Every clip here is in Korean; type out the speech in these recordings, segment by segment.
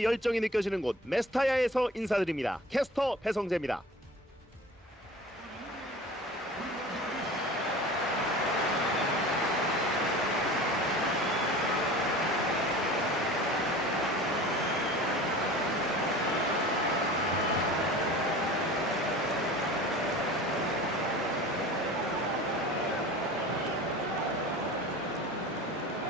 열정이 느껴지는 곳 메스타야에서 인사드립니다. 캐스터 배성재입니다.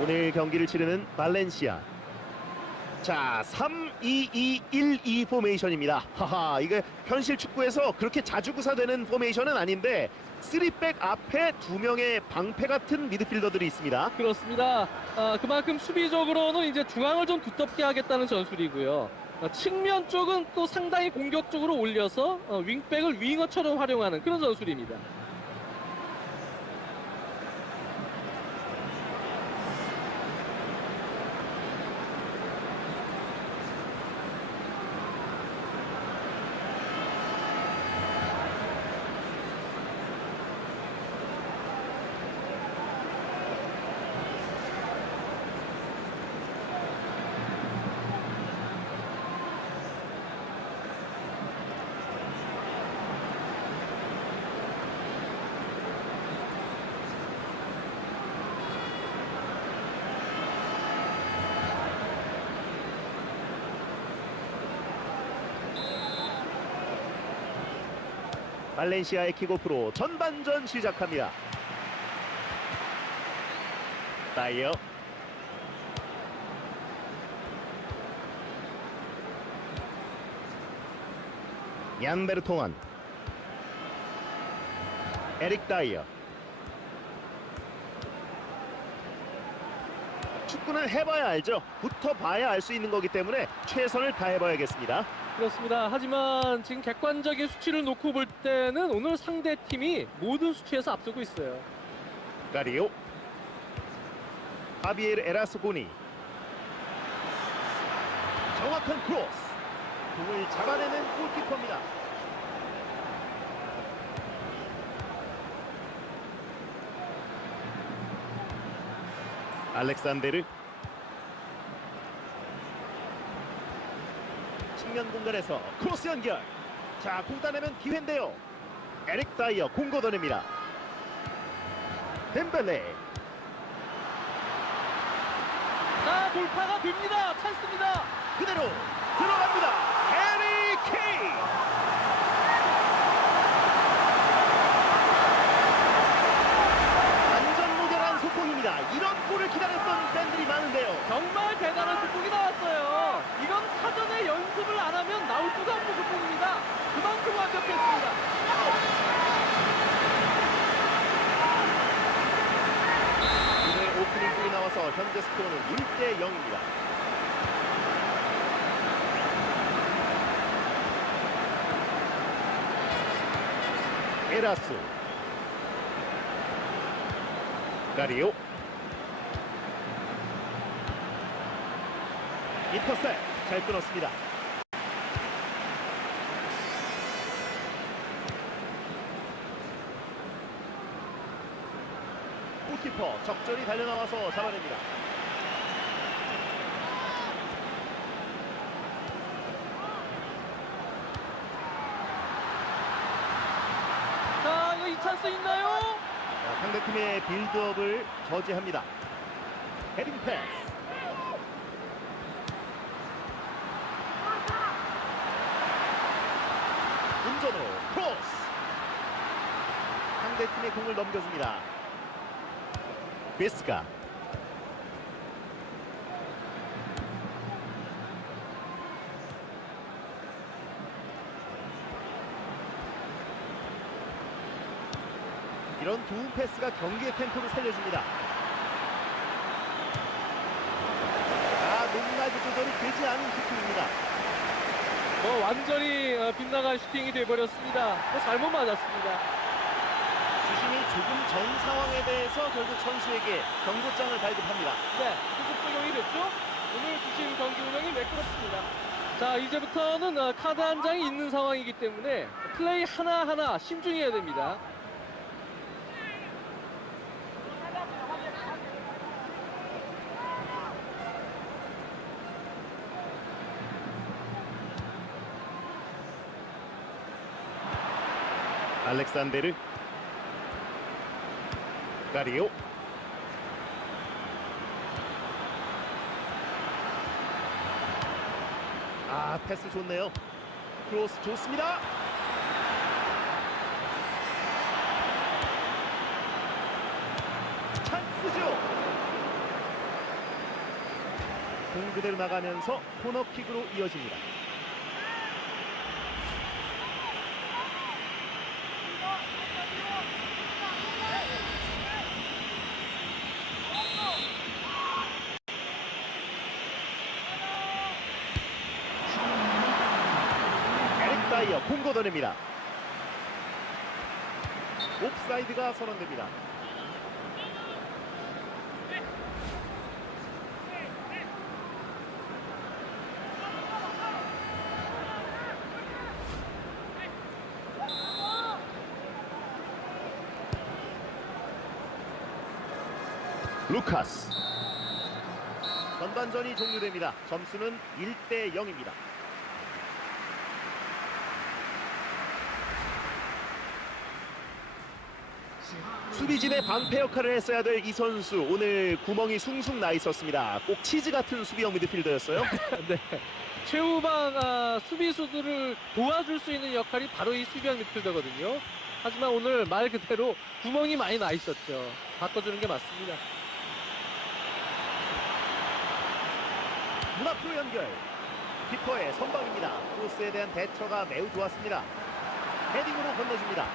오늘 경기를 치르는 발렌시아 자, 3-2-2-1-2 포메이션입니다. 하하, 이게 현실 축구에서 그렇게 자주 구사되는 포메이션은 아닌데 3백 앞에 두 명의 방패 같은 미드필더들이 있습니다. 그렇습니다. 아, 그만큼 수비적으로는 이제 중앙을 좀 두텁게 하겠다는 전술이고요. 어, 측면 쪽은 또 상당히 공격적으로 올려서 어, 윙백을 윙어처럼 활용하는 그런 전술입니다. 발렌시아의 킥오프로 전반전 시작합니다. 다이어 얀베르통안 에릭 다이어 축구는 해봐야 알죠. 붙어봐야 알 수 있는 거기 때문에 최선을 다해봐야겠습니다. 그렇습니다. 하지만 지금 객관적인 수치를 놓고 볼 때는 오늘 상대 팀이 모든 수치에서 앞서고 있어요. 가리오. 하비에르 에라스고니. 정확한 크로스. 공을 잡아내는 골키퍼입니다. 알렉산데르 측면 공간에서 크로스 연결 자공 따내면 기회인데요 에릭 다이어 공 걷어냅니다 덴벨레 자, 돌파가 됩니다. 찬스입니다. 그대로 들어갑니다. 해리 케인. 완전 무결한 속공입니다. 이런 골을 기다렸던 팬들이 많은데요. 정말 대단한 속공이 나왔어요. 이건 사전에 연습을 안 하면 나올 수가 없는 속공입니다. 그만큼 완벽했습니다. 오늘 오프닝 골이 나와서 현재 스코어는 1대 0입니다. 에라스 가리오 인터셉 잘 끊었습니다. 골키퍼 적절히 달려나와서 잡아냅니다. 자, 이거 이 찬스 있나요? 자, 상대팀의 빌드업을 저지합니다. 헤딩 패스. 운전으로 크로스. 상대팀의 공을 넘겨줍니다. 비스가 이런 좋은 패스가 경기의 템포를 살려줍니다. 아, 높낮이 조절이 되지 않은 슈팅입니다. 뭐 완전히 어, 빗나간 슈팅이 돼버렸습니다. 뭐 잘못 맞았습니다. 주심이 조금 전 상황에 대해서 결국 선수에게 경고장을 발급합니다. 네, 후속 적용이 됐죠? 오늘 주심 경기 운영이 매끄럽습니다. 자, 이제부터는 어, 카드 한 장이 있는 상황이기 때문에 플레이 하나하나 신중해야 됩니다. 알렉산데르. 가리오. 아 패스 좋네요. 크로스 좋습니다. 찬스죠. 공 그대로 나가면서 코너킥으로 이어집니다 다이어 공 걷어냅니다. 옵사이드가 선언됩니다. 루카스 전반전이 종료됩니다. 점수는 1대 0입니다. 수비진의 방패 역할을 했어야 될 이 선수 오늘 구멍이 숭숭 나 있었습니다. 꼭 치즈 같은 수비형 미드필더였어요. 네. 최후방 아, 수비수들을 도와줄 수 있는 역할이 바로 이 수비형 미드필더거든요. 하지만 오늘 말 그대로 구멍이 많이 나 있었죠. 바꿔주는 게 맞습니다. 문 앞으로 연결. 키퍼의 선방입니다. 크로스에 대한 대처가 매우 좋았습니다. 헤딩으로 건너줍니다.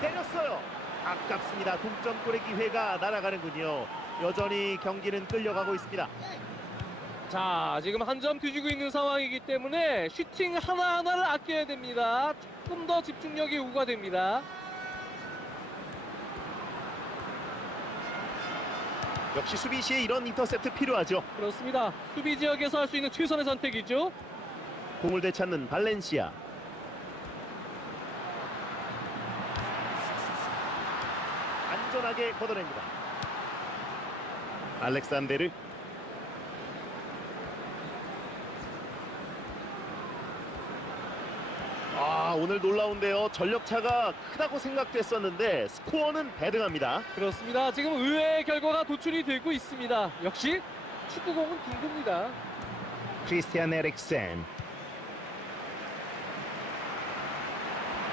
때렸어요. 아깝습니다. 동점골의 기회가 날아가는군요. 여전히 경기는 끌려가고 있습니다. 자, 지금 한 점 뒤지고 있는 상황이기 때문에 슈팅 하나하나를 아껴야 됩니다. 조금 더 집중력이 요구가 됩니다. 역시 수비 시에 이런 인터셉트 필요하죠. 그렇습니다. 수비 지역에서 할 수 있는 최선의 선택이죠. 공을 되찾는 발렌시아. 안전하게 걷어냅니다. 알렉산데르. 아 오늘 놀라운데요. 전력차가 크다고 생각됐었는데 스코어는 배등합니다. 그렇습니다. 지금 의외의 결과가 도출이 되고 있습니다. 역시 축구공은 둥굽니다. 크리스티안 에릭센.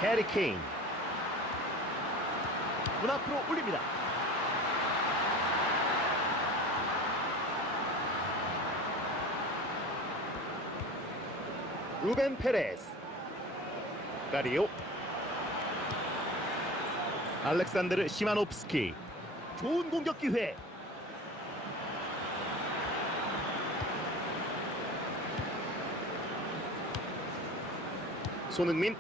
해리 케인. 문 앞으로 올립니다. 루벤 페레스. 가리오. 알렉산드르 시마노프스키. 좋은 공격 기회. 손흥민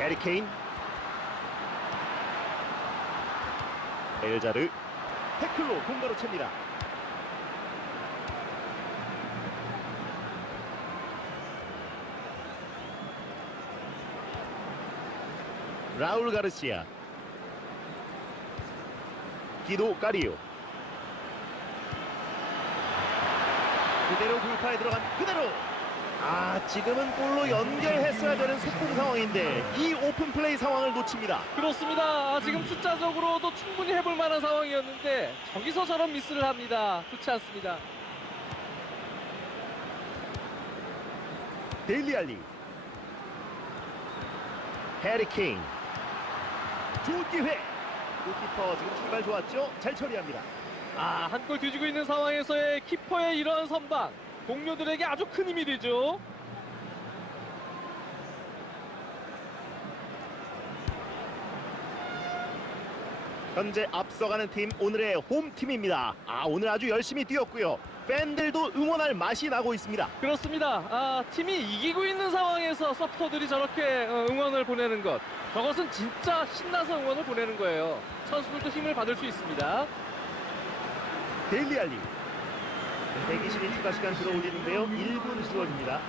에리 케인 엘자르. 태클로 공가로 챕니다. 라울 가르시아. 기도 까리오. 그대로 돌파에 들어간 그대로 아 지금은 골로 연결했어야 되는 속공 상황인데 이 오픈 플레이 상황을 놓칩니다. 그렇습니다. 아, 지금 숫자적으로도 충분히 해볼 만한 상황이었는데 저기서 저런 미스를 합니다. 좋지 않습니다. 데일리 알리 해리 킹 좋은 기회 골키퍼 지금 출발 좋았죠? 잘 처리합니다. 아, 한 골 뒤지고 있는 상황에서의 키퍼의 이런 선방 동료들에게 아주 큰 힘이 되죠. 현재 앞서가는 팀 오늘의 홈팀입니다. 아 오늘 아주 열심히 뛰었고요. 팬들도 응원할 맛이 나고 있습니다. 그렇습니다. 아, 팀이 이기고 있는 상황에서 서포들이 저렇게 어, 응원을 보내는 것. 저것은 진짜 신나서 응원을 보내는 거예요. 선수들도 힘을 받을 수 있습니다. 데일리 알리 120인 추가 시간 들어올리는데요 1분 주어집니다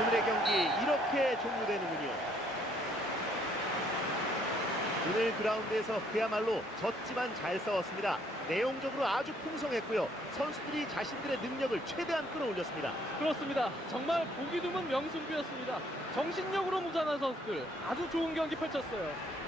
오늘의 경기 이렇게 종료되는군요 오늘 그라운드에서 그야말로 졌지만 잘 싸웠습니다. 내용적으로 아주 풍성했고요. 선수들이 자신들의 능력을 최대한 끌어올렸습니다. 그렇습니다. 정말 보기 드문 명승부였습니다. 정신력으로 무장한 선수들 아주 좋은 경기 펼쳤어요.